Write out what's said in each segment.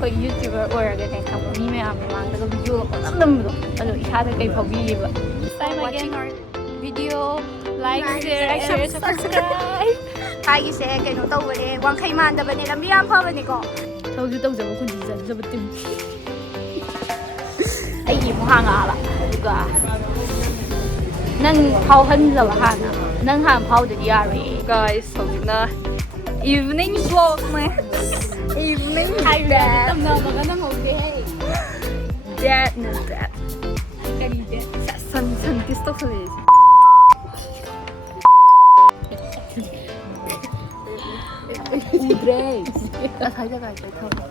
ꯑꯩꯈꯣꯏ ꯌꯨꯇ꯭ꯌꯨꯕꯔ ꯑꯣꯏꯔꯒꯅꯦ ꯈꯪꯕ ꯃꯤ ꯃꯌꯥꯝ ꯃꯃꯥꯡꯗꯒ ꯚꯤꯗꯤꯑꯣꯒ ꯄꯪꯅꯝ ꯅꯝꯕꯗꯣ ꯑꯗꯣ ꯏꯁꯥꯗ ꯀꯩ ꯐꯥꯎꯕꯤꯒꯦꯕ ꯚꯤꯗꯤꯑꯣ ꯂꯥꯏꯛ ꯁꯦꯌꯔ ꯁꯕꯁꯀ꯭ꯔꯥꯏꯕ ꯍꯥꯏꯒꯤꯁꯦ ꯀꯩꯅꯣ ꯇꯧꯕꯅꯦ ꯋꯥꯡꯈꯩ ꯃꯥꯟꯗꯕꯅꯦ ꯂꯝꯕꯤ ꯌꯥꯝ ꯐꯕꯅꯦꯀꯣ ꯇꯧꯁꯨ ꯇꯧꯖꯕ ꯈꯨꯟꯁꯤ ꯆꯟꯖꯕ ꯇꯤꯝ ꯑꯩꯒꯤ ꯑꯃꯨꯛ ꯍꯥꯡꯉꯛꯑꯕ ꯑꯗꯨꯒ ꯅꯪ ꯐꯥꯎꯍꯟꯂꯕ ꯍꯥꯟꯅ ꯅꯪ ꯍꯥꯟꯅ ꯐꯥꯎꯗꯗꯤ ꯌꯥꯔꯣꯏꯌꯦ Guys, ꯍꯧꯖꯤꯛꯅ evening vlogꯅꯦ. Evening ꯍꯥꯏꯕꯗꯤ ꯇꯝꯅꯕꯒ ꯅꯪꯍꯧꯗꯦꯍꯦ dadꯅꯦ dad. ꯀꯔꯤ ꯗꯦꯠ Sun kiss ꯇꯧꯁꯜꯂꯛꯏꯁꯦ. ꯎꯗ꯭ꯔꯦ ꯑꯁꯥꯏ ꯖꯒꯥꯁꯦ ꯊꯝꯃꯣ.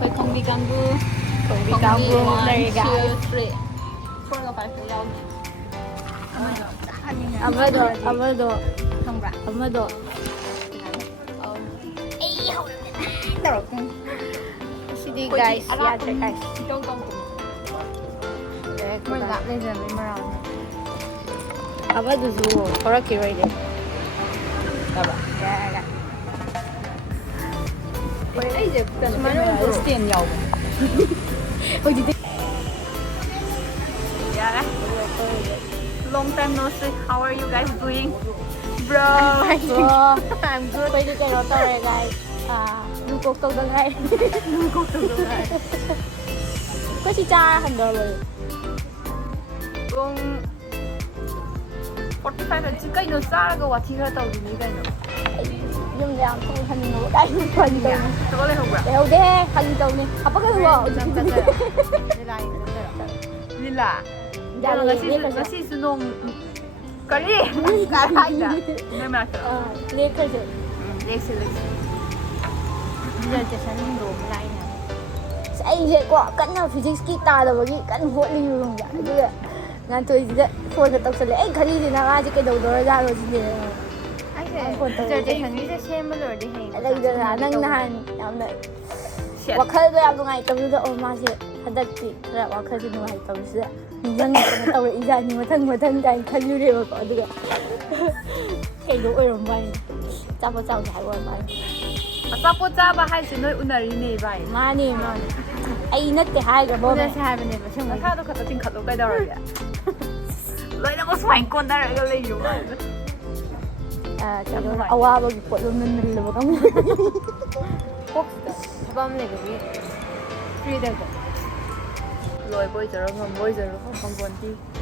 ꯑꯩꯈꯣꯏ ꯈꯣꯡꯕꯤ ꯀꯥꯡꯕꯨ ꯈꯣꯡꯕꯤ ꯀꯥꯡꯕꯨ ꯂꯩꯔꯤꯒ 1, 2, 3. 4ꯒ 5ꯒ ꯌꯥꯎꯗꯦ. ꯑꯃꯗꯣ ꯈꯪꯕ꯭ꯔꯥ? ꯑꯃꯗꯣ ꯁꯤꯗꯤ ꯒꯥꯏꯁ ꯌꯥꯗ꯭ꯔꯦ ꯒꯥꯏꯁ ꯏꯇꯧ ꯇꯧꯗꯅ. ꯃꯣꯏ ꯉꯥꯛ ꯂꯩꯖꯔꯝꯃꯤ ꯃꯔꯥꯜ ꯑꯃꯗꯨꯁꯨ ꯊꯣꯔꯛꯈꯤꯔꯣꯏꯅꯦ ꯑꯩꯁꯦ ꯀꯩꯅꯣ ꯁ꯭ꯇꯦꯟ ꯌꯥꯎꯕꯅꯦ. ꯍꯧꯖꯤꯛꯇꯤ ꯌꯥꯔꯦ. Long time no see. How are you guys doing? Bro. I'm good. ꯑꯩꯈꯣꯏꯗꯤ ꯀꯩꯅꯣ ꯇꯧꯔꯦ ꯒꯥꯏꯁ ꯂꯨ ꯀꯣꯛ ꯇꯧꯗꯉꯥꯏ ꯑꯩꯈꯣꯏ ꯁꯤ ꯆꯥꯔ ꯍꯟꯗꯧꯔꯣꯏ ꯄꯨꯡ 45 ꯀꯩꯅꯣ ꯆꯥꯔꯒ ꯋꯥꯊꯤ ꯈꯔ ꯇꯧꯗꯣꯏꯅꯤ ꯀꯩꯅꯣ. ꯌꯨꯝꯗ ꯌꯥꯝ ꯊꯨꯅ ꯍꯟꯅꯤꯡꯉꯕ ꯀꯥꯏꯅ ꯐꯅꯤ ꯇꯧꯅꯤ ꯊꯕꯛ ꯂꯩꯍꯧꯕ꯭ꯔꯥ? ꯂꯩꯍꯧꯗꯦꯍꯦ ꯐꯅꯤ ꯇꯧꯅꯤ ꯍꯥꯄꯛꯀꯅꯨꯀꯣ ꯂꯤꯂꯥ. ꯉꯁꯤꯁꯨ ꯅꯣꯡ ꯀꯔꯤ? ꯀꯥꯏꯗ? ꯅꯣꯏ ꯃꯅꯥꯛꯇ. ꯂꯦꯛꯈ꯭ꯔꯁꯦ ꯂꯦꯛꯁꯤ. ꯗꯤꯖꯔꯇꯦꯁꯟꯗꯣ ꯂꯥꯛꯏꯅꯦ ꯑꯩꯁꯦꯀꯣ ꯀꯟꯅ ꯐꯤꯖꯤꯛꯁꯀꯤ ꯇꯥꯗꯕꯒꯤ ꯀꯟꯅ ꯍꯣꯠꯂꯤꯕ ꯈꯪꯕ꯭ꯔꯥ ꯑꯗꯨꯒ ꯉꯥꯟꯊꯣꯏꯁꯤꯗ ꯐꯣꯟꯒ ꯇꯧꯁꯜꯂꯦ ꯑꯩ ꯈꯜꯂꯤꯁꯤꯅ ꯃꯥꯁꯦ ꯀꯩꯗꯧꯗꯧꯔꯖꯥꯠꯅꯣ ꯁꯤꯅꯦ ꯗꯤꯖꯔꯇꯦꯁꯟꯒꯤꯁꯦ ꯁꯦꯝꯕ ꯂꯣꯏꯔꯗꯤ ꯍꯌꯦꯡ ꯂꯩꯗꯅ ꯅꯪ ꯅꯍꯥꯟ ꯌꯥꯝꯅ ꯋꯥꯈꯜꯗꯣ ꯌꯥꯝ ꯅꯨꯡꯉꯥꯏꯇꯕꯗꯨꯗ ꯑꯣ ꯃꯥꯁꯦ ꯍꯟꯗꯛꯇꯤ ꯈꯔ ꯋꯥꯈꯜꯁꯦ ꯅꯨꯡꯉꯥꯏꯇꯕꯁꯤꯗ ꯅꯤꯡꯁꯤꯡꯉꯛꯇꯅ ꯇꯧꯔꯛꯏꯖꯥꯠꯅꯤ ꯃꯊꯪ ꯀꯥꯏꯅ ꯈꯜꯂꯨꯔꯦꯕꯀꯣ ꯑꯗꯨꯒ ꯀꯩꯅꯣ ꯑꯣꯏꯔꯝꯕꯅꯤ ꯑꯆꯥꯄꯣꯠ ꯆꯥꯎꯁꯦ ꯍꯥꯏꯕ ꯑꯣꯏꯔꯝꯕꯅꯤ ꯑꯆꯥꯄꯣꯠ ꯆꯥꯕ ꯍꯥꯏꯁꯦ ꯅꯣꯏ ꯎꯅꯔꯤꯅꯦ ꯚꯥꯏ. ꯃꯥꯅꯦ ꯑꯩ ꯅꯠꯇꯦ ꯍꯥꯏꯈ꯭ꯔꯕ ꯎꯅꯁꯦ ꯍꯥꯏꯕꯅꯦꯕ ꯅꯁꯥꯗꯣ ꯈꯛꯇ ꯆꯤꯡꯈꯠꯂꯣ ꯀꯩꯗꯧꯔꯒꯦ? ꯂꯣꯏꯅꯃꯛ ꯁꯨꯃꯥꯏꯅ ꯀꯣꯟꯅꯔꯒ ꯂꯩꯌꯣ. ꯀꯩꯅꯣ ꯑꯋꯥꯕꯒꯤ ꯄꯣꯠꯂꯨꯝꯅ ꯅꯜꯂꯕ ꯈꯪꯕ ꯀꯣꯛꯁꯤꯗ ꯊꯕꯛ ꯑꯃ ꯂꯩꯕꯒꯤ ꯐ꯭ꯔꯤꯗꯀꯣ ꯂꯣꯏꯕ ꯑꯣꯏꯖꯔꯣ ꯉꯝꯕ ꯑꯣꯏꯖꯔꯣ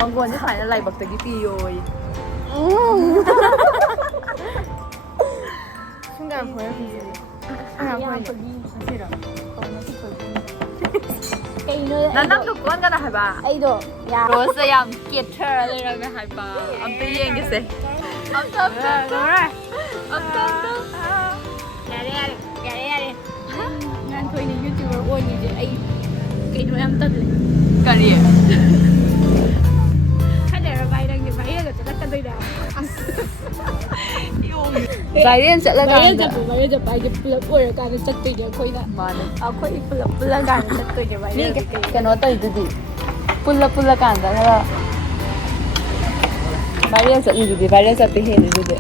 ꯃꯪꯒꯣꯟꯗꯤ ꯁꯨꯃꯥꯏꯅ ꯂꯥꯏꯕꯛꯇꯒꯤ ꯄꯤꯌꯣꯌꯦ. ꯁꯨꯡꯒꯥ ꯐꯣꯏꯔꯝꯃꯤꯁꯤꯗꯤ ꯀꯩꯅꯣ ꯅꯪꯗꯣ ꯀꯣꯟꯒꯅ ꯍꯥꯏꯕ. ꯑꯩꯗꯣ ꯔꯣꯁꯁꯦ ꯌꯥꯝ ꯀꯦꯊꯔ ꯂꯩꯔꯝꯃꯦ ꯍꯥꯏꯕ. ꯑꯝꯇ ꯌꯦꯡꯒꯦꯁꯦ. ꯑꯝꯇ. ꯌꯥꯔꯦ ꯉꯥꯟꯊꯣꯏꯅ ꯌꯨꯇ꯭ꯌꯨꯕꯔ ꯑꯣꯏꯅꯤꯁꯦ ꯑꯩ ꯀꯩꯅꯣ ꯌꯥꯝ ꯇꯜꯂꯦ ꯀꯔꯤ? ꯈꯜꯂꯦꯔ ꯚꯥꯏ ꯅꯪꯁꯦ ꯚꯥꯏꯔꯦꯜꯒ ꯆꯠꯂꯛꯀꯗꯣꯏꯅꯦ ꯚꯥꯏꯔꯦꯜ ꯆꯠꯂꯀꯥꯟꯗ ꯚꯥꯏꯔꯦꯜ ꯆꯠꯄ ꯍꯥꯏꯁꯦ ꯄꯨꯂꯞ ꯑꯣꯏꯔꯀꯥꯟꯗ ꯆꯠꯇꯣꯏꯅꯦ ꯑꯩꯈꯣꯏꯅ ꯃꯥꯅꯦ. ꯑꯩꯈꯣꯏ ꯄꯨꯜꯂꯀꯥꯟꯗ ꯆꯠꯇꯣꯏꯅꯦ ꯚꯥꯏꯔꯦꯜ ꯀꯩꯅꯣ ꯇꯧꯔꯤꯗꯨꯗꯤ ꯄꯨꯜꯂ ꯀꯥꯟꯗ ꯈꯔ ꯚꯥꯏꯔꯦꯜ ꯆꯠꯂꯤꯗꯨꯗꯤ ꯚꯥꯏꯔꯦꯜ ꯆꯠꯄ ꯍꯦꯜꯂꯤꯗꯨꯗꯤ.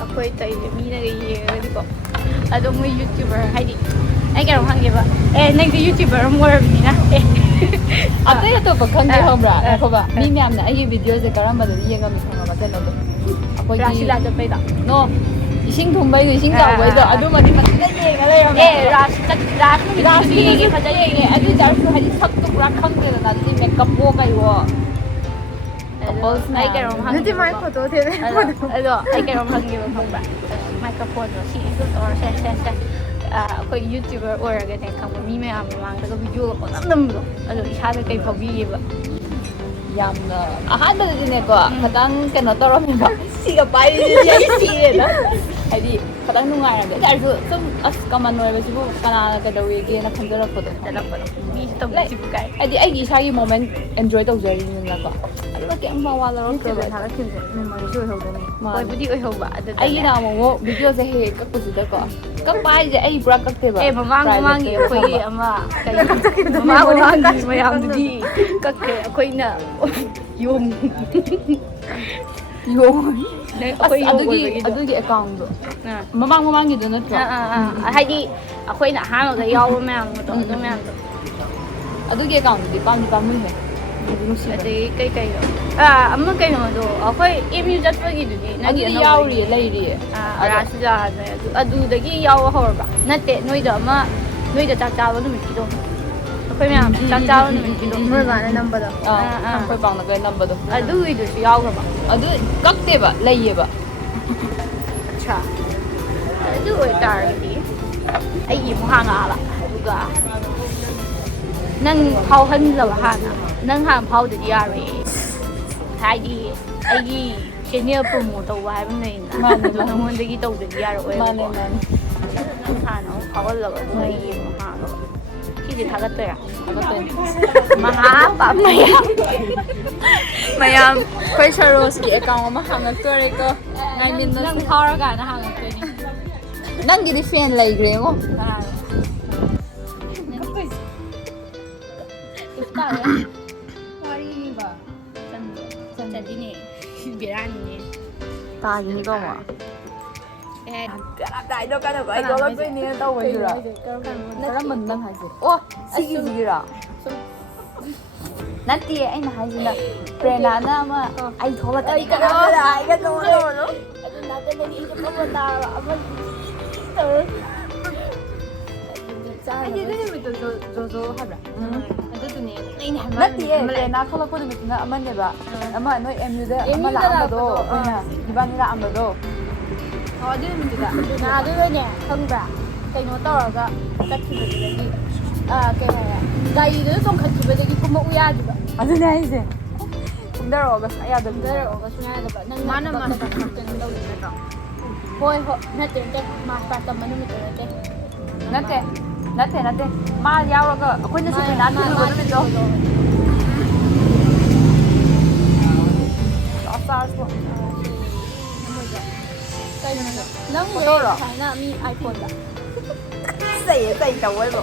ꯑꯩꯈꯣꯏ ꯇꯧꯔꯤꯁꯦ ꯃꯤꯅꯒ ꯌꯦꯡꯉꯒꯗꯤꯀꯣ ꯑꯗꯣ ꯃꯣꯏ ꯌꯨꯇ꯭ꯌꯨꯕꯔ ꯍꯥꯏꯗꯤ ꯑꯩ ꯀꯩꯅꯣ ꯈꯪꯒꯦꯕ ꯅꯪꯗꯤ ꯌꯨꯇ꯭ꯌꯨꯕꯔ ꯑꯃ ꯑꯣꯏꯔꯕꯅꯤꯅ ꯑꯇꯩ ꯑꯇꯣꯞꯄ ꯈꯪꯗꯦ ꯈꯪꯕ꯭ꯔꯥ ꯉꯥꯏꯈꯣꯕ ꯃꯤ ꯃꯌꯥꯝꯅ ꯑꯩꯒꯤ ꯚꯤꯗꯤꯑꯣꯁꯦ ꯀꯔꯝꯕꯗ ꯌꯦꯡꯉꯝꯃꯤ ꯈꯪꯉꯕ ꯀꯩꯅꯣꯗꯣ ꯑꯩꯈꯣꯏꯒꯤ ꯔꯥꯁꯤꯂꯥ ꯆꯠꯄꯩꯗꯣ ꯅꯣ ꯏꯁꯤꯡ ꯊꯨꯝꯕꯩꯗꯣ ꯏꯁꯤꯡ ꯆꯥꯎꯕꯩꯗꯣ ꯑꯗꯨꯃꯗꯤ ꯐꯖꯅ ꯌꯦꯡꯉ ꯂꯩꯔꯝꯃꯦ. ꯔꯥꯁ ꯌꯦꯡꯉꯦ ꯐꯖꯅ ꯌꯦꯡꯉꯦ ꯑꯗꯨ ꯑꯣꯏꯇꯥꯔꯁꯨ ꯍꯥꯏꯗꯤ ꯁꯛꯇꯣ ꯄꯨꯔꯥ ꯈꯪꯗꯦꯗꯅ ꯑꯗꯨꯗꯤ ꯃꯦꯀꯞꯋꯣ ꯀꯩꯋꯣ. ꯑꯩ ꯀꯩꯅꯣꯝ ꯅꯠꯇꯦ ꯃꯥꯏ ꯍꯪꯒꯦꯕꯀꯣ ꯐꯣꯇꯣ ꯊꯦꯠꯂꯦ ꯑꯗꯣ ꯑꯩ ꯀꯩꯅꯣꯝ ꯍꯪꯒꯦꯕ ꯈꯪꯕ꯭ꯔꯥ ꯃꯥꯏꯀ꯭ꯔꯣꯐꯣꯟꯗꯣ ꯁꯤ ꯏꯟꯁꯇꯣꯜ ꯇꯧꯔꯁꯦ ꯑꯩꯈꯣꯏ ꯌꯨꯇ꯭ꯌꯨꯕꯔ ꯑꯣꯏꯔꯒꯅꯦ ꯈꯪꯕ ꯃꯤ ꯃꯌꯥꯝ ꯃꯃꯥꯡꯗꯒ ꯚꯤꯗꯤꯑꯣꯒ ꯄꯪꯅꯝ ꯅꯝꯕꯗꯣ ꯑꯗꯣ ꯏꯁꯥꯗ ꯀꯩ ꯐꯥꯎꯕꯤꯒꯦꯕ? ꯌꯥꯝꯅ ꯑꯍꯥꯟꯕꯗꯗꯤꯅꯦꯀꯣ ꯈꯤꯇꯪ ꯀꯩꯅꯣ ꯇꯧꯔꯝꯃꯦꯕ ꯁꯤꯒ ꯄꯥꯏꯔꯤꯁꯤꯗꯤ ꯑꯩ ꯁꯤꯔꯦꯗ ꯍꯥꯏꯗꯤ ꯈꯤꯇꯪ ꯅꯨꯡꯉꯥꯏꯔꯝꯗꯦ ꯑꯗꯨ ꯑꯣꯏꯇꯥꯔꯁꯨ ꯁꯨꯝ ꯑꯁ ꯀꯃꯟ ꯑꯣꯏꯕꯁꯤꯕꯨ ꯀꯅꯥꯅ ꯀꯩꯗꯧꯋꯦꯒꯦꯅ ꯈꯟꯖꯔꯛꯄꯗꯣ. ꯃꯤꯁꯨ ꯇꯧꯅꯤꯡꯁꯤꯕꯨ ꯀꯥꯏ ꯍꯥꯏꯗꯤ ꯑꯩꯒꯤ ꯏꯁꯥꯒꯤ ꯃꯣꯃꯦꯟ ꯑꯦꯟꯖꯣꯏ ꯇꯧꯖꯔꯤꯅꯤꯅꯀꯣ ꯑꯗꯨꯅ ꯀꯩꯝ ꯃꯋꯥ ꯂꯧꯔꯛꯇ꯭ꯔꯕ. ꯊꯥꯒꯠꯈꯤꯕꯁꯦ ꯃꯦꯃꯣꯔꯤꯁꯨ ꯑꯣꯏꯍꯧꯗꯣꯏꯅꯤ. ꯑꯣꯏꯕꯨꯗꯤ ꯑꯣꯏꯍꯧꯕ ꯑꯗꯨꯗꯅꯦ ꯑꯩꯒꯤꯅ ꯑꯃꯨꯛ ꯚꯤꯗꯤꯑꯣꯁꯦ ꯍꯦꯛ ꯀꯛꯄꯁꯤꯗꯀꯣ ꯀꯛꯄ ꯍꯥꯏꯁꯦ ꯑꯩ ꯄꯨꯔꯥ ꯀꯛꯇꯦꯕ. ꯃꯃꯥꯡꯒꯤ ꯑꯩꯈꯣꯏꯒꯤ ꯑꯃ ꯃꯃꯥꯡꯒꯤ ꯃꯌꯥꯝꯗꯨꯗꯤ ꯀꯛꯈ꯭ꯔꯦ ꯑꯩꯈꯣꯏꯅ ꯑꯁ ꯑꯗꯨꯒꯤ ꯑꯦꯀꯥꯎꯟꯗꯣ ꯃꯃꯥꯡꯒꯤꯗꯣ ꯅꯠꯇ꯭ꯔꯣ? ꯍꯥꯏꯗꯤ ꯑꯩꯈꯣꯏꯅ ꯑꯍꯥꯟꯕꯗ ꯌꯥꯎꯕ ꯃꯌꯥꯝꯒꯗꯣ ꯑꯗꯨ ꯃꯌꯥꯝꯗꯣ ꯑꯗꯨꯒꯤ ꯑꯦꯀꯥꯎꯟꯗꯨꯗꯤ ꯄꯥꯝꯃꯨꯏꯍꯦ ꯑꯗꯨꯗꯤ ꯅꯨꯡꯁꯤꯕ ꯑꯗꯒꯤ ꯀꯩꯀꯩꯅꯣ ꯑꯃ ꯀꯩꯅꯣꯗꯣ ꯑꯩꯈꯣꯏ ꯑꯦꯝ ꯌꯨ ꯆꯠꯄꯒꯤꯗꯨꯗꯤ ꯅꯪꯒꯤ ꯑꯗꯨꯗꯤ ꯌꯥꯎꯔꯤꯌꯦ ꯂꯩꯔꯤꯌꯦ ꯔꯥꯁꯤꯖꯥꯅꯦ ꯑꯗꯨꯗꯒꯤ ꯌꯥꯎꯕ ꯍꯧꯔꯕ ꯅꯠꯇꯦ ꯅꯣꯏꯗ ꯑꯃ ꯅꯣꯏꯗ ꯆꯥꯛ ꯆꯥꯕ ꯅꯨꯃꯤꯠꯀꯤꯗꯣ ꯑꯩꯈꯣꯏ ꯃꯌꯥꯝ ꯆꯥꯛ ꯆꯥꯕ ꯅꯨꯃꯤꯠꯀꯤꯗꯣ ꯅꯣꯏ ꯃꯥꯅ ꯅꯝꯕꯗꯣ ꯑꯩꯈꯣꯏ ꯄꯥꯎꯅꯒ ꯅꯝꯕꯗꯣ ꯑꯗꯨꯒꯤꯗꯨꯁꯨ ꯌꯥꯎꯈ꯭ꯔꯕ ꯑꯗꯨ ꯀꯛꯇꯦꯕ ꯂꯩꯌꯦꯕ ꯑꯠꯁꯥ ꯑꯗꯨ ꯑꯣꯏꯇꯥꯔꯒꯗꯤ ꯑꯩꯒꯤ ꯑꯃꯨꯛ ꯍꯥꯡꯉꯛꯑꯕ ꯑꯗꯨꯒ ꯅꯪ ꯐꯥꯎꯍꯟꯂꯕ ꯍꯥꯟꯅ ꯅꯪ ꯍꯥꯟꯅ ꯐꯥꯎꯗꯗꯤ ꯌꯥꯔꯣꯏꯌꯦ ꯍꯥꯏꯗꯤ ꯑꯩꯒꯤ ꯆꯦꯅꯦꯜ ꯄ꯭ꯔꯣꯃꯣꯠ ꯇꯧꯕ ꯍꯥꯏꯕ ꯑꯃ ꯂꯩꯗꯅ ꯑꯗꯨ ꯅꯪꯉꯣꯟꯗꯒꯤ ꯇꯧꯗꯗꯤ ꯌꯥꯔꯛꯑꯣꯏꯕꯀꯣ ꯅꯪ ꯍꯥꯟꯅ ꯑꯃꯨꯛ ꯐꯥꯎꯍꯜꯂꯕ ꯑꯗꯨꯒ ꯑꯩꯒꯤ ꯑꯃꯨꯛ ꯍꯥꯡꯉꯕ ꯁꯤꯁꯦ ꯊꯥꯒꯠꯇꯣꯏꯔꯥ ꯃꯌꯥꯝ ꯑꯩꯈꯣꯏ ꯁꯔꯣꯁꯀꯤ ꯑꯦꯀꯥꯎꯟ ꯑꯃ ꯍꯥꯡꯉꯛꯇꯣꯔꯦꯀꯣ ꯉꯥꯏꯃꯤꯟꯅꯁꯦ ꯅꯪ ꯐꯥꯎꯔꯀꯥꯟꯗ ꯍꯥꯡꯉꯛꯇꯣꯏꯅꯦ ꯅꯪꯒꯤꯗꯤ ꯐꯦꯟ ꯂꯩꯈ꯭ꯔꯦꯉꯣ ꯋꯥꯔꯤꯅꯤꯕ ꯆꯠꯂꯤꯅꯦ ꯕꯦꯔꯥꯅꯤꯅꯦ ꯇꯥꯒꯤꯅꯤ ꯀꯧꯃꯣ ꯀꯅꯥꯗꯥꯏꯗꯣ ꯀꯩꯅꯣ ꯑꯩ ꯊꯣꯛꯂꯛꯇꯣꯏꯅꯦꯅ ꯇꯧꯕꯩꯗꯨꯔꯣ ꯀꯔꯝꯕꯅꯣ ꯅꯪ ꯍꯥꯏꯁꯦ ꯑꯣ ꯑꯁꯤꯒꯤꯔꯣ ꯅꯠꯇꯦ ꯑꯩꯅ ꯍꯥꯏꯁꯤꯅ ꯄ꯭ꯔꯦꯔꯅꯥꯅ ꯑꯃ ꯑꯩ ꯊꯣꯛꯂꯛꯀꯅꯤ ꯀꯅꯥꯗ ꯍꯥꯏꯒꯅꯣ ꯇꯧꯕꯗꯣ ꯑꯗꯨ ꯅꯥꯀꯟꯗꯒꯤ ꯏꯁꯨ ꯀꯞꯄ ꯇꯥꯔꯕ ꯑꯃ ꯇꯧꯔ ꯑꯩꯗꯤ ꯑꯗꯨ ꯅꯨꯃꯤꯠꯇꯣ ꯖꯣꯖꯣ ꯍꯥꯏꯕ꯭ꯔꯥ ꯑꯗꯨꯗꯨꯅꯦ ꯑꯩꯅ ꯅꯠꯇꯤꯌꯦ ꯄ꯭ꯔꯦꯔꯅꯥ ꯊꯣꯛꯂꯛꯄ ꯅꯨꯃꯤꯠꯇꯨꯅ ꯑꯃꯅꯦꯕ ꯑꯃ ꯅꯣꯏ ꯑꯦꯝ ꯌꯨꯗ ꯑꯃ ꯂꯥꯛꯑꯝꯕꯗꯣ ꯑꯩꯈꯣꯏꯅ ꯏꯕꯥꯅꯤ ꯂꯥꯛꯑꯝꯕꯗꯣ ꯑꯗꯨ ꯅꯨꯃꯤꯠꯇꯨꯗ ꯑꯗꯨꯗꯅꯦ ꯈꯪꯕ꯭ꯔꯥ ꯀꯩꯅꯣ ꯇꯧꯔꯒ ꯆꯠꯈꯤꯕꯗꯨꯗꯒꯤ ꯀꯩ ꯍꯥꯏꯔꯦ ꯒꯥꯔꯤꯗꯨꯗ ꯆꯣꯡꯈꯠꯈꯤꯕꯗꯒꯤ ꯀꯨꯝꯃꯛꯎ ꯌꯥꯗ꯭ꯔꯤꯕ ꯑꯗꯨꯅꯦ ꯑꯩꯁꯦ ꯀꯨꯝꯊꯔꯛꯑꯣꯒ ꯁꯨꯡꯌꯥ ꯌꯥꯗꯕꯤ ꯀꯨꯝꯊꯔꯛꯑꯣꯒ ꯁꯨꯡꯌꯥ ꯌꯥꯗꯕ ꯅꯪ ꯃꯥꯅ ꯀꯩꯅꯣ ꯇꯧꯔꯤ ꯅꯠꯇ꯭ꯔꯣ ꯍꯣꯏ ꯅꯠꯇꯦ ꯃꯥꯔꯁ ꯄꯥꯁ ꯇꯝꯕ ꯅꯨꯃꯤꯠꯇꯣ ꯅꯠꯇꯦ ꯃꯥ ꯌꯥꯎꯔꯒ ꯑꯩꯈꯣꯏꯅ ꯁꯨꯄꯤꯅꯥ ꯊꯤꯜꯂꯨꯕ ꯅꯨꯃꯤꯠꯇꯣ ꯅꯪ ꯐꯣꯇꯣꯔꯣ ꯁꯨꯃꯥꯏꯅ ꯃꯤ ꯑꯥꯏꯐꯣꯟꯗ ꯆꯩ ꯇꯧꯋꯦꯕ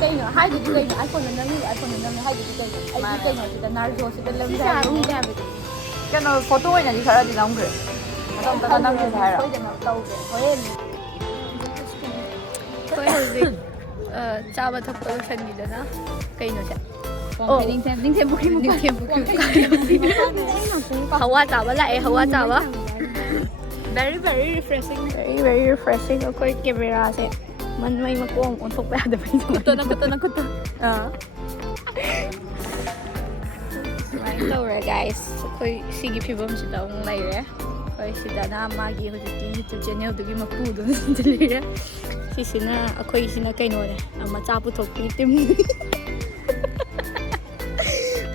ꯀꯩꯅꯣ ꯍꯥꯏꯗꯨꯗꯤ ꯀꯩꯅꯣ ꯑꯥꯏꯐꯣꯟꯗ ꯅꯪꯒꯤ ꯑꯥꯏꯐꯣꯟꯗ ꯅꯪꯒꯤ ꯍꯥꯏꯗꯨꯗꯤ ꯀꯩꯅꯣ ꯑꯩꯒꯤ ꯀꯩꯅꯣꯁꯤꯗ ꯅꯥꯔꯖꯣꯁꯤꯗ ꯀꯩꯅꯣ ꯐꯣꯇꯣ ꯑꯣꯏꯅꯗꯤ ꯈꯔꯗꯤ ꯅꯝꯈ꯭ꯔꯦ ꯑꯝꯇꯒ ꯅꯝꯈꯤꯁꯦ ꯍꯥꯏꯔꯣ ꯇꯧꯒꯦ ꯍꯣꯔꯦꯟ ꯑꯩꯈꯣꯏ ꯍꯧꯖꯤꯛ ꯆꯥꯕ ꯊꯛꯄ ꯂꯣꯏꯁꯟꯈꯤꯗꯅ ꯀꯩꯅꯣꯁꯦ ꯅꯤꯡꯊꯦꯝ ꯄꯨꯈ꯭ꯔꯤ ꯍꯋꯥ ꯆꯥꯕ ꯂꯥꯛꯑꯦ ꯍꯋꯥ ꯆꯥꯕ very very refreshing ꯑꯩꯈꯣꯏ ꯀꯦꯃꯦꯔꯥꯁꯦ ꯃꯩ ꯃꯀꯣꯡ ꯑꯣꯟꯊꯣꯛꯄ ꯌꯥꯗꯕꯩ ꯈꯨꯠꯇꯣ ꯁꯨꯃꯥꯏꯅ ꯇꯧꯔꯦ ꯒꯥꯏꯁ ꯑꯩꯈꯣꯏ ꯁꯤꯒꯤ ꯐꯤꯕꯝꯁꯤꯗ ꯑꯃꯨꯛ ꯂꯩꯔꯦ ꯑꯩꯈꯣꯏ ꯁꯤꯗꯅ ꯃꯥꯒꯤ ꯍꯧꯖꯤꯛꯀꯤ ꯌꯨꯇ꯭ꯌꯨꯕ ꯆꯦꯅꯦꯜꯗꯨꯒꯤ ꯃꯄꯨꯗꯨꯅ ꯁꯤꯗ ꯂꯩꯔꯦ ꯁꯤꯁꯤꯅ ꯑꯩꯈꯣꯏꯁꯤꯅ ꯀꯩꯅꯣꯅꯦ ꯃꯆꯥ ꯄꯨꯊꯣꯛꯄꯤ ꯇꯤꯝ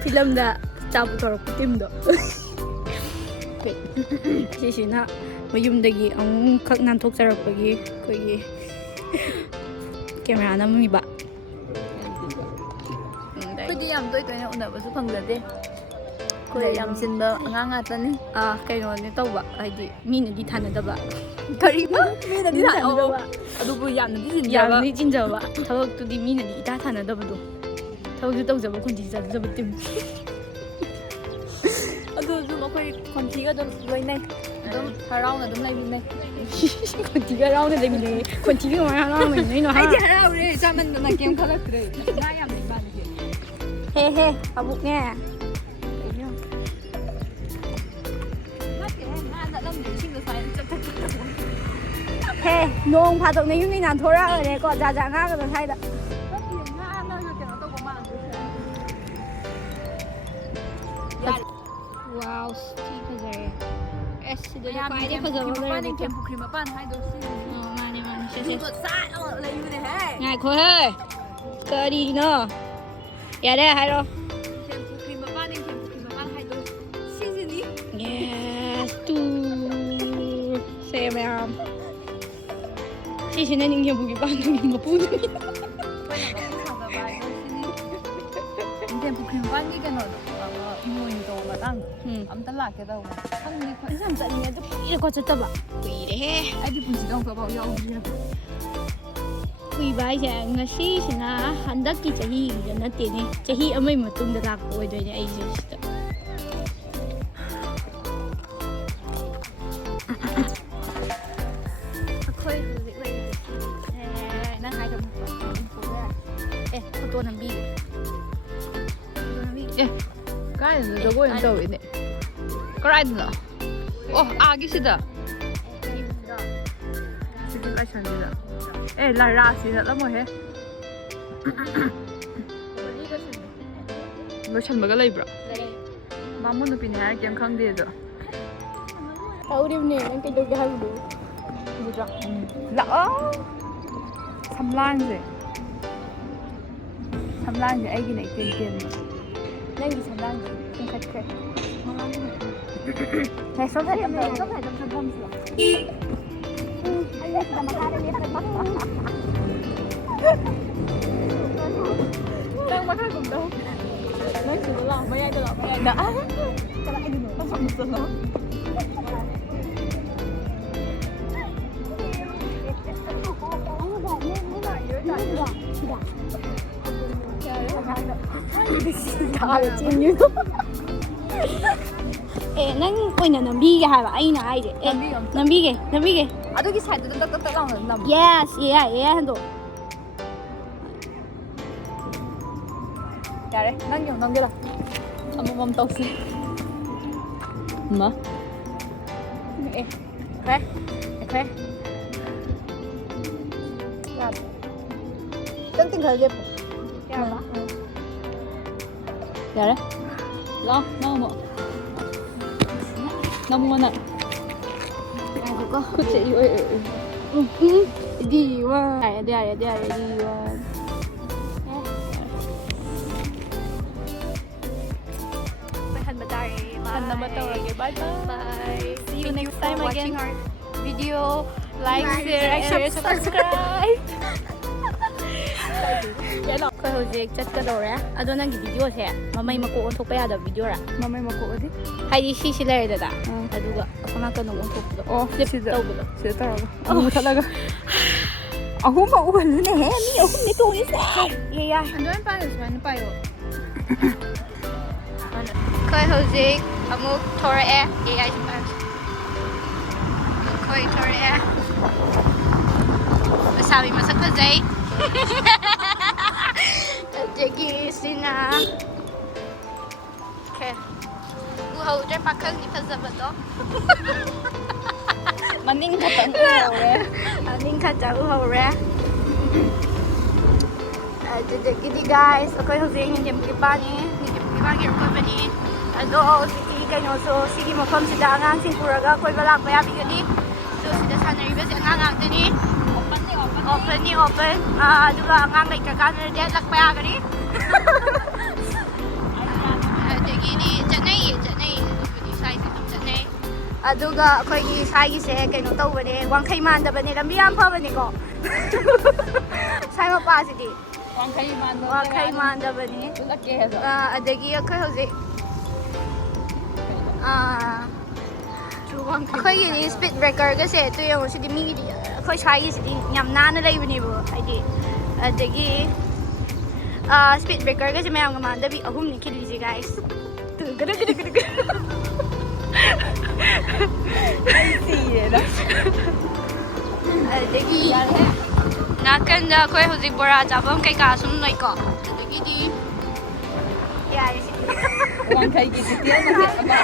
ꯐꯤꯂꯝꯗ ꯆꯥ ꯄꯨꯊꯣꯔꯛꯄ ꯇꯤꯝꯗꯣ ꯁꯤꯁꯤꯅ ꯃꯌꯨꯝꯗꯒꯤ ꯑꯃꯨꯛꯈꯛ ꯅꯥꯟꯊꯣꯛꯆꯔꯛꯄꯒꯤ ꯑꯩꯈꯣꯏꯒꯤ ꯀꯦꯃꯦꯔꯥ ꯅꯝꯃꯤꯕ ꯑꯩꯈꯣꯏꯗꯤ ꯌꯥꯝ ꯇꯣꯏꯅ ꯎꯅꯕꯁꯨ ꯐꯪꯖꯗꯦ ꯑꯩꯈꯣꯏ ꯌꯥꯝ ꯆꯤꯟꯕ ꯑꯉꯥꯡ ꯉꯥꯛꯇꯅꯤ ꯀꯩꯅꯣꯅꯦ ꯇꯧꯕ ꯍꯥꯏꯗꯤ ꯃꯤꯅꯗꯤ ꯊꯥꯅꯗꯕ ꯀꯔꯤꯕ ꯃꯤꯅꯗꯤ ꯊꯥꯅꯗꯕ ꯑꯗꯨꯕꯨ ꯌꯥꯝꯅꯗꯤ ꯆꯤꯟꯖꯕ ꯊꯕꯛꯇꯨꯗꯤ ꯃꯤꯅꯗꯤ ꯏꯊꯥ ꯊꯥꯅꯗꯕꯗꯣ ꯊꯕꯛꯁꯨ ꯇꯧꯖꯕ ꯈꯣꯟꯊꯤ ꯆꯥꯖꯕ ꯇꯤꯝ ꯑꯗꯨꯁꯨ ꯑꯩꯈꯣꯏ ꯈꯣꯟꯊꯤꯒ ꯑꯗꯨꯝ ꯂꯣꯏꯅꯩ ꯑꯗꯨꯝ ꯍꯔꯥꯎꯅ ꯑꯗꯨꯝ ꯂꯩꯃꯤꯟꯅꯩ ꯈꯣꯟꯊꯤꯒ ꯍꯔꯥꯎꯅ ꯂꯩꯃꯤꯟꯅꯩ ꯈꯣꯟꯊꯤꯒ ꯀꯃꯥꯏꯅ ꯍꯔꯥꯎꯅ ꯂꯩꯃꯤꯟꯅꯩꯅꯣ ꯑꯩꯗꯤ ꯍꯔꯥꯎꯔꯦ ꯆꯥꯃꯟꯗꯅ ꯀꯩꯝ ꯈꯜꯂꯛꯇ꯭ꯔꯦ ꯉꯥ ꯌꯥꯝ ꯂꯩ ꯃꯥꯜꯂꯤꯁꯦ ꯍꯦ ꯑꯃꯨꯛꯅꯦ ꯍꯦ ꯅꯣꯡ ꯐꯥꯗꯣꯛꯅ ꯌꯨꯝꯗꯩ ꯅꯥꯟꯊꯣꯔꯛꯑꯒꯅꯦꯀꯣ ꯖꯥꯠ ꯉꯥꯡꯒꯗꯣ ꯁ꯭ꯋꯥꯏꯗ ꯋꯥꯎ ꯁꯤ ꯐꯖꯔꯦ ꯑꯁ ꯁꯤꯗꯗꯤ ꯈ꯭ꯋꯥꯏꯗꯒꯤ ꯐꯖꯕ ꯂꯩꯔꯝꯃꯦꯀꯣ ꯄꯨꯈ꯭ꯔꯤ ꯃꯄꯥꯟ ꯍꯥꯏꯗꯣ ꯃꯥꯅꯦ ꯁꯦ ꯂꯩꯕꯅꯦꯍꯦ ꯉꯥꯏꯈꯣꯍꯦ ꯀꯔꯤꯅꯣ ꯌꯥꯔꯦ ꯍꯥꯏꯔꯣ ꯅꯤꯡꯊꯦꯝ ꯄꯨꯈ꯭ꯔꯤ ꯃꯄꯥꯟ ꯍꯥꯏꯗꯣ ꯁꯤꯁꯤꯅꯤ ꯌꯦꯁ ꯇꯨ ꯁꯦ ꯃꯌꯥꯝ ꯁꯤꯁꯤꯅ ꯅꯤꯡꯊꯦꯝꯄꯨꯈ꯭ꯔꯤ ꯃꯄꯥꯟꯗꯨꯒꯤ ꯃꯄꯨꯗꯨꯅꯤ ꯅꯤꯡꯊꯦꯝ ꯄꯨꯈ꯭ꯔꯤ ꯃꯄꯥꯟꯒꯤ ꯀꯩꯅꯣꯗꯣ ꯏꯃꯣꯏꯅꯨ ꯇꯧꯕ ꯃꯇꯥꯡꯗꯣ ꯑꯝꯇ ꯂꯥꯛꯀꯦ ꯇꯧꯕ ꯈꯪꯗꯦ ꯑꯩꯁꯨ ꯌꯥꯝ ꯆꯠꯅꯤꯡꯉꯦ ꯑꯗꯨ ꯀꯨꯏꯔꯦꯀꯣ ꯆꯠꯇꯕ ꯀꯨꯏꯔꯦꯍꯦ ꯑꯩꯗꯤ ꯄꯨꯟꯁꯤꯗ ꯑꯃꯨꯛꯐꯥꯎ ꯌꯥꯎꯗ꯭ꯔꯤꯕ ꯀꯨꯏꯕ ꯍꯥꯏꯁꯦ ꯉꯁꯤꯁꯤꯅ ꯍꯟꯗꯛꯀꯤ ꯆꯍꯤꯒꯤꯗ ꯅꯠꯇꯦꯅꯦ ꯆꯍꯤ ꯑꯃꯒꯤ ꯃꯇꯨꯡꯗ ꯂꯥꯛꯄ ꯑꯣꯏꯗꯣꯏꯅꯦ ꯑꯩꯁꯦ ꯁꯤꯗ ꯑꯩꯈꯣꯏ ꯍꯧꯖꯤꯛ ꯂꯩꯔꯤꯁꯦ ꯐꯣꯇꯣ ꯅꯝꯕꯤꯒꯦ. ꯀꯥꯏꯗꯅꯣ ꯖꯒꯣꯏ ꯑꯃ ꯇꯧꯋꯤꯅꯦ ꯀꯗꯥꯏꯗꯅꯣ ꯑꯣ ꯑꯥꯒꯤꯁꯤꯗ ꯁꯤꯒꯤ ꯂꯥꯏꯁꯪꯁꯤꯗ ꯔꯥꯁꯤ ꯆꯠꯂꯝꯃꯣꯏꯍꯦ ꯂꯣꯏꯁꯟꯕꯒ ꯂꯩꯕ꯭ꯔꯣ ꯕꯥꯃꯣꯟ ꯅꯨꯄꯤꯅꯦ ꯍꯥꯏꯔ ꯀꯩꯝ ꯈꯪꯗꯦ ꯑꯗꯣ ꯇꯧꯔꯤꯕꯅꯦ ꯅꯪ ꯀꯩꯗꯧꯒꯦ ꯍꯥꯏꯕꯗꯨ ꯎꯗ꯭ꯔꯥ ꯂꯥꯛꯑꯣ ꯁꯝꯂꯥꯡꯁꯦ ꯑꯩꯒꯤꯅ ꯏꯇꯦꯟ ꯇꯦꯟꯕ ꯅꯪꯒꯤ ꯁꯝꯂꯥꯡꯗꯣ ꯆꯤꯡꯈꯠꯈ꯭ꯔꯦ ꯅꯪ ꯃꯈꯥꯒꯨꯝꯗꯧ ꯅꯪ ꯁꯤꯗ ꯂꯥꯛ ꯃꯌꯥꯏꯗ ꯀꯗꯥꯏꯗꯅꯣ ꯑꯁꯣꯝꯗ ꯆꯠꯂꯣ ꯅꯪ ꯑꯣꯏꯅ ꯅꯝꯕꯤꯒꯦ ꯍꯥꯏꯕ ꯑꯩꯅ ꯍꯥꯏꯁꯦ. ꯅꯝꯕꯤꯒꯦ. ꯑꯗꯨꯒꯤ ꯁꯥꯏꯗꯇ ꯇꯛ ꯂꯥꯎꯅ ꯅꯝꯃꯣ. ꯌꯦꯁ ꯌꯥꯏ ꯍꯟꯗꯣ. ꯌꯥꯔꯦ ꯅꯪ ꯌꯦꯡꯉꯣ ꯅꯝꯒꯦꯔꯥ ꯑꯃꯃꯝ ꯇꯧꯁꯤ ꯃꯥ ꯈ꯭ꯔꯦ ꯈꯤꯇꯪ ꯇꯤꯡꯈꯠꯂ ꯂꯦꯞꯄꯣ. ꯌꯥꯔꯦ ꯂꯥꯛꯑꯣ ꯅꯪ ꯑꯃꯨꯛ ꯅꯪ ꯈꯨꯠꯁꯦ D1 ꯌꯥꯔꯦ D1 hân bye bye see you next time again our video like share subscribe ꯑꯩꯈꯣꯏ ꯍꯧꯖꯤꯛ ꯆꯠꯀꯗꯧꯔꯦ ꯑꯗꯣ ꯅꯪꯒꯤ ꯚꯤꯗꯤꯑꯣꯁꯦ ꯃꯃꯩ ꯃꯀꯣꯛ ꯑꯣꯟꯊꯣꯛꯄ ꯌꯥꯗꯕ ꯚꯤꯗꯤꯑꯣꯔꯥ ꯃꯃꯩ ꯃꯀꯣꯛꯑꯗꯤ ꯍꯥꯏꯗꯤ ꯁꯤ ꯂꯩꯔꯦꯗꯅ ꯑꯗꯨꯒ ꯑꯁꯣꯝ ꯅꯥꯀꯟꯗ ꯑꯣꯟꯊꯣꯛꯄꯗꯣ ꯐ꯭ꯂꯤꯞ ꯇꯧꯕꯗꯣ ꯁꯤꯗ ꯇꯧꯔꯒ ꯑꯃꯨꯛ ꯃꯨꯊꯠꯂꯒ ꯑꯍꯨꯝ ꯎꯍꯜꯂꯨꯅꯦꯍꯦ ꯃꯤ ꯑꯍꯨꯝꯅꯤ ꯇꯣꯡꯉꯤꯁꯦ ꯌꯥꯏ ꯑꯗꯨꯃꯥꯏꯅ ꯄꯥꯏꯌꯣ ꯁꯨꯃꯥꯏꯅ ꯄꯥꯏꯌꯣ ꯑꯩꯈꯣꯏ ꯍꯧꯖꯤꯛ ꯑꯃꯨꯛ ꯊꯣꯔꯛꯑꯦ ꯑꯩꯈꯣꯏ ꯊꯣꯔꯛꯑꯦ ꯂꯩꯁꯥꯕꯤ ꯃꯁꯛ ꯐꯖꯩ ꯑꯗꯒꯤ ꯁꯤꯅ ꯎꯍꯧꯗ꯭ꯔꯦ ꯄꯥꯈꯪꯗꯤ ꯐꯖꯕꯗꯣ ꯃꯅꯤꯡ ꯈꯛꯇꯪ ꯎꯍꯧꯔꯦ ꯃꯅꯤꯡ ꯈꯛꯇꯪ ꯎꯍꯧꯔꯦ ꯑꯗꯨꯗꯒꯤꯗꯤ ꯒꯥꯏꯁ ꯑꯩꯈꯣꯏ ꯍꯧꯖꯤꯛ ꯅꯤꯡꯊꯦꯝꯄꯥꯟꯒꯤ ꯑꯀꯣꯏꯕꯅꯤ ꯑꯗꯣ ꯍꯧꯖꯤꯛꯇꯤ ꯀꯩꯅꯣꯁꯨ ꯁꯤꯒꯤ ꯃꯐꯝꯁꯤꯗ ꯑꯉꯥꯡꯁꯤꯡ ꯄꯨꯔꯒ ꯀꯣꯏꯕ ꯂꯥꯛꯄ ꯌꯥꯕꯤꯒꯅꯤ ꯑꯗꯣ ꯁꯤꯗ ꯁꯥꯟꯅꯔꯤꯕꯁꯤ ꯑꯉꯥꯡ ꯉꯥꯛꯇꯅꯤ ꯑꯣꯄꯟ ꯑꯗꯨꯒ ꯑꯉꯥꯡ ꯂꯩꯇ꯭ꯔꯀꯥꯟꯗꯗꯤ ꯂꯛꯄ ꯌꯥꯒꯅꯤ ꯑꯗꯒꯤꯗꯤ ꯆꯠꯅꯩꯌꯦ ꯑꯗꯨꯕꯨꯗꯤ ꯁ꯭ꯋꯥꯏꯁꯦ ꯑꯗꯨꯝ ꯆꯠꯅꯩ ꯑꯗꯨꯒ ꯑꯩꯈꯣꯏꯒꯤ ꯁ꯭ꯋꯥꯏꯒꯤꯁꯦ ꯀꯩꯅꯣ ꯇꯧꯕꯅꯦ ꯋꯥꯡꯈꯩ ꯃꯥꯟꯗꯕꯅꯦ ꯂꯝꯕꯤ ꯌꯥꯝ ꯐꯕꯅꯤꯀꯣ ꯁ꯭ꯋꯥꯏ ꯃꯄꯥꯁꯤꯗꯤ ꯋꯥꯡꯈꯩ ꯃꯥꯟꯗꯕꯅꯤ ꯑꯗꯒꯤ ꯑꯩꯈꯣꯏ ꯍꯧꯖꯤꯛ ꯑꯩꯈꯣꯏꯒꯤꯗꯤ ꯁ꯭ꯄꯤꯠ ꯕ꯭ꯔꯦꯀꯔꯒꯁꯦ ꯇꯨ ꯌꯦꯡꯉꯣ ꯁꯤꯗꯤ ꯃꯤꯒꯤꯗꯤ ꯑꯩꯈꯣꯏ ꯁ꯭ꯋꯥꯏꯒꯤꯁꯤꯗꯤ ꯌꯥꯝ ꯅꯥꯟꯅ ꯂꯩꯕꯅꯦꯕ ꯍꯥꯏꯗꯤ ꯑꯗꯒꯤ ꯁ꯭ꯄꯤꯠ ꯕ꯭ꯔꯦꯀꯔꯒꯁꯦ ꯃꯌꯥꯝꯒ ꯃꯥꯟꯅꯗꯕꯤ ꯑꯍꯨꯝꯅꯤ ꯈꯤꯜꯂꯤꯁꯦ ꯒꯥꯏꯁ ꯑꯗꯒꯤ ꯅꯥꯀꯟꯗ ꯑꯩꯈꯣꯏ ꯍꯧꯖꯤꯛ ꯕꯣꯔꯥ ꯆꯥꯐꯝ ꯀꯩꯀꯥ ꯁꯨꯝ ꯂꯩꯀꯣ ꯑꯗꯒꯤꯗꯤ ꯌꯥꯔꯦ ꯁꯤ ꯋꯥꯡꯈꯩꯒꯤ ꯗꯤꯇꯦꯜ ꯃꯆꯦꯠ ꯑꯃ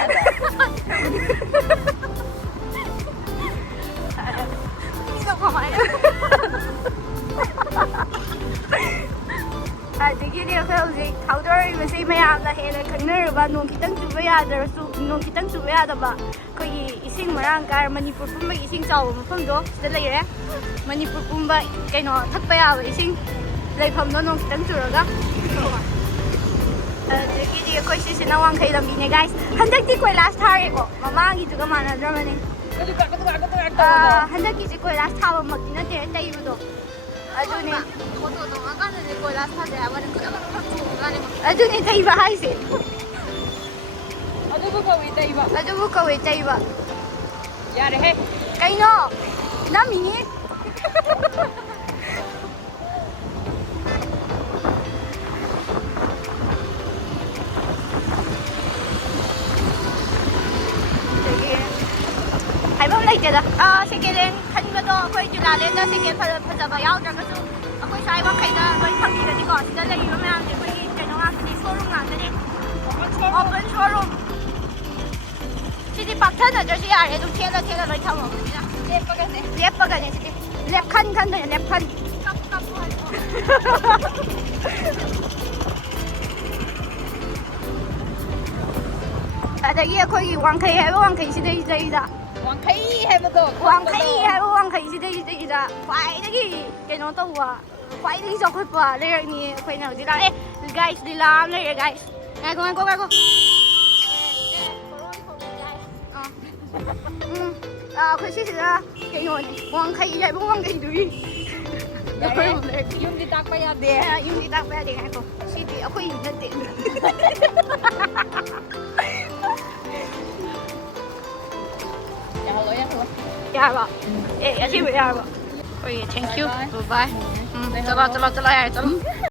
ꯑꯗꯒꯤꯗꯤ ꯑꯩꯈꯣꯏ ꯍꯧꯖꯤꯛ ꯊꯧꯗꯣꯔꯛꯏꯕꯁꯤ ꯃꯌꯥꯝꯅ ꯍꯦꯟꯅ ꯈꯪꯅꯔꯕ ꯅꯣꯡ ꯈꯤꯇꯪ ꯆꯨꯕ ꯌꯥꯗ꯭ꯔꯁꯨ ꯅꯣꯡ ꯈꯤꯇꯪ ꯆꯨꯕ ꯌꯥꯗꯕ ꯑꯩꯈꯣꯏꯒꯤ ꯏꯁꯤꯡ ꯃꯔꯥꯡ ꯀꯥꯏꯔ ꯃꯅꯤꯄꯨꯔ ꯄꯨꯝꯕꯒꯤ ꯏꯁꯤꯡ ꯆꯥꯎꯕ ꯃꯐꯝꯗꯣ ꯁꯤꯗ ꯂꯩꯔꯦ ꯃꯅꯤꯄꯨꯔ ꯄꯨꯝꯕ ꯀꯩꯅꯣ ꯊꯛꯄ ꯌꯥꯕ ꯏꯁꯤꯡ ꯂꯩꯐꯝꯗꯣ ꯅꯣꯡ ꯈꯤꯇꯪ ꯆꯨꯔꯒ ꯑꯗꯒꯤꯗꯤ ꯑꯩꯈꯣꯏ ꯁꯤꯁꯤꯅ ꯋꯥꯡꯈꯩ ꯂꯝꯕꯤꯅꯦ ꯒꯥꯏꯁ ꯍꯟꯗꯛꯇꯤ ꯀꯣꯏꯂꯥꯁ ꯊꯥꯔꯦꯀꯣ ꯃꯃꯥꯡꯒꯤꯗꯨꯒ ꯃꯥꯟꯅꯗ꯭ꯔꯕꯅꯤ ꯍꯟꯗꯛꯀꯤꯁꯦ ꯀꯣꯏꯂꯥꯁ ꯊꯥꯕꯃꯛꯇꯤ ꯅꯠꯇꯦ ꯇꯩꯕꯗꯣ ꯑꯗꯨꯅꯦ ꯐꯣꯇꯣ ꯇꯧꯔꯀꯥꯟꯗꯗꯤ ꯀꯣꯏꯂꯥꯁ ꯊꯥꯖꯩ ꯍꯥꯏꯕ ꯑꯗꯨꯅꯦ ꯇꯩꯕ ꯍꯥꯏꯁꯦ ꯑꯗꯨꯕꯨ ꯀꯧꯏ ꯇꯩꯕ ꯌꯥꯔꯦꯍꯦ ꯀꯩꯅꯣ ꯅꯝꯃꯤꯅꯤ ꯍꯥꯏꯐꯝ ꯂꯩꯇꯦꯗ ꯁꯦꯀꯦꯟ ꯍꯦꯟ ꯈꯟꯕꯗꯣ ꯑꯩꯈꯣꯏ ꯖꯨꯂꯥꯂꯦꯟꯗ ꯁꯦꯀꯦꯟ ꯐꯖꯕ ꯌꯥꯎꯗ꯭ꯔꯒꯁꯨ ꯑꯩꯈꯣꯏ ꯁ꯭ꯋꯥꯏ ꯋꯥꯡꯈꯩꯗ ꯂꯣꯏ ꯐꯪꯕꯤꯒꯅꯤꯀꯣ ꯁꯤꯗ ꯂꯩꯔꯤꯕ ꯃꯌꯥꯝꯁꯦ ꯑꯩꯈꯣꯏꯒꯤ ꯀꯩꯅꯣ ꯉꯥꯛꯇꯅꯤ ꯁꯣꯔꯨꯝ ꯉꯥꯛꯇꯅꯤ ꯑꯣꯄꯟ ꯁꯣꯔꯨꯝ ꯁꯤꯗꯤ ꯄꯥꯛꯊꯅꯗ꯭ꯔꯁꯨ ꯌꯥꯔꯦ ꯑꯗꯨꯝ ꯊꯦꯠꯂ ꯂꯣꯏ ꯊꯝꯃꯕꯅꯤꯅ ꯂꯦꯞꯄꯒꯅꯦ ꯁꯤꯗꯤ ꯂꯦꯞꯈꯟ ꯈꯟꯗꯣꯏꯅꯦ ꯂꯦꯞꯈꯟ ꯑꯗꯒꯤ ꯑꯩꯈꯣꯏꯒꯤ ꯋꯥꯡꯈꯩ ꯍꯥꯏꯕ ꯋꯥꯡꯈꯩꯁꯤꯗꯩꯁꯤꯗꯩꯗ ꯋꯥꯡꯈꯩ ꯍꯥꯏꯕꯗꯣ ꯋꯥꯡꯈꯩ ꯍꯥꯏꯕ ꯋꯥꯡꯈꯩꯁꯤꯗꯩꯁꯤꯗꯩꯗ ꯈ꯭ꯋꯥꯏꯗꯒꯤ ꯀꯩꯅꯣ ꯇꯧꯕ ꯈ꯭ꯋꯥꯏꯗꯒꯤ ꯆꯥꯎꯈꯠꯄ ꯂꯩꯔꯛꯅꯤ ꯑꯩꯈꯣꯏꯅ ꯍꯧꯖꯤꯛ ꯂꯥꯛꯑꯦ ꯒꯥꯏꯁ ꯂꯤꯂꯥ ꯑꯃ ꯂꯩꯔꯦ ꯒꯥꯏꯁ ꯉꯥꯏꯈꯣ ꯑꯩꯈꯣꯏ ꯁꯤꯁꯤꯗ ꯀꯩꯅꯣꯅꯦ ꯋꯥꯡꯈꯩ ꯍꯥꯏꯕ ꯋꯥꯡꯈꯩꯗꯨꯒꯤ ꯌꯨꯝꯗꯤ ꯇꯥꯛꯄ ꯌꯥꯗꯦ ꯌꯨꯝꯗꯤ ꯇꯥꯛꯄ ꯌꯥꯗꯦ ꯉꯥꯏꯈꯣ ꯁꯤꯗꯤ ꯑꯩꯈꯣꯏ ꯌꯨꯝ ꯅꯠꯇꯦ ꯌꯥꯍꯜꯂꯣ ꯌꯥꯔꯕ ꯑꯁꯤꯕ ꯌꯥꯔꯕ ꯑꯩꯈꯣꯏ ꯊꯦꯡꯛ ꯌꯨ ꯕꯥꯏ ꯆꯠꯂꯣ ꯌꯥꯔꯦ ꯆꯠꯂꯣ